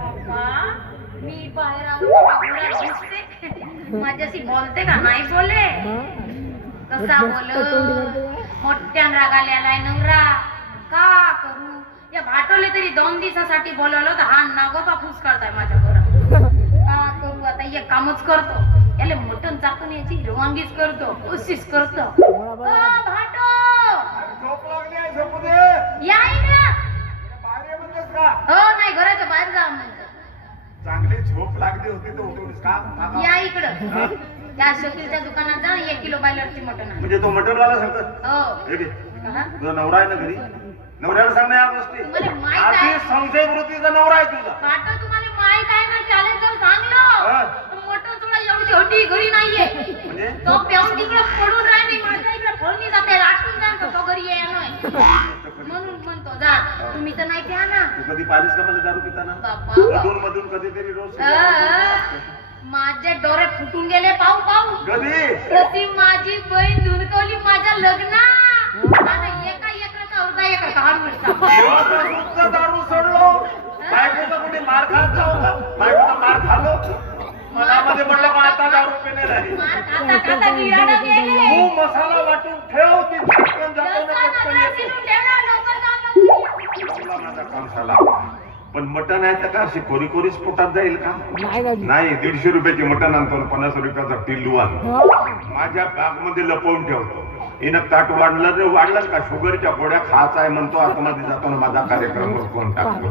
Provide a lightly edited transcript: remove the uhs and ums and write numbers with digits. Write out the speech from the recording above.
बाबा मी बाहेर आलो दिसते माझ्याशी बोलते का नाही बोले कसा बोल मोठ्यान रागाल्यालाय नवरा का करू या भाटोले तरी 2 दिवसासाठी बोलवलं तर हा नागोबा खुश करताय माझ्या घरात का करू आता हे कामच करतो याले मटण चाकून याची रवानगीच करतो कोशिश करतो भाटो झोप लागली आहे झोपू दे याय ना बाहेर म्हणतेस का हो नाही घराच्या बाहेर जा म्हणतो चांगली झोप लागली होती तर उठवलीस का या इकडं त्या शकीलच्या दुकानात जा 1 किलो बायलरची मटण आहे म्हणजे तो मटणवाला सांगतो हो हे घे कहा? तुझा नवरा आहे ना घरी नवऱ्याला सांग ना या गोष्टी तुम्हाला माहित आहे? आधी संशय वृत्तीचा नवरा आहे तुझा भाटो तुम्हाला माहित आहे ना चॅलेंज जर सांगलं मोठं तुला एवढी हड्डी घरी नाहीये म्हणजे तो पेऊन तिकडे पडून राहिली माझ्या इकडे फोडणी जाते लाटून जातो तो घरी ये म्हणून म्हणतो जा तुम्ही तर नाही प्या ना तू कधी पाहिलीस का मला दारू पिताना बाबा मधून मधून कधीतरी रोज माझे डोळे फुटून गेले पाहू पाहू कधी तशी माझी बहीण धुरकवली माझ्या लग्नात आणि एका एकराचा अर्धा एकर दहा मिनिटचा दारू सोडलो बायकोचा कुठे मार खात जाऊ बायकोचा मार खालो मनामध्ये म्हटलं पण आता दारू पिणे नाही मार खाता खाता गिळायला गेले तू मसाला वाटून ठेव ती झटकन जातो ना पटकन येतो माझा काम झाला पण मटण आहे तर का अशी कोरी कोरीच पोटात जाईल का नाही 150 रुपयाची मटण आणतो 50 रुपयाचा टिल्लू आणतो माझ्या बॅग मध्ये लपवून ठेवतो हिनं ताट वाढलं का शुगरच्या गोळ्या खायचा आहे म्हणतो आतमध्ये जातो ना माझा कार्यक्रम कोण टाकतो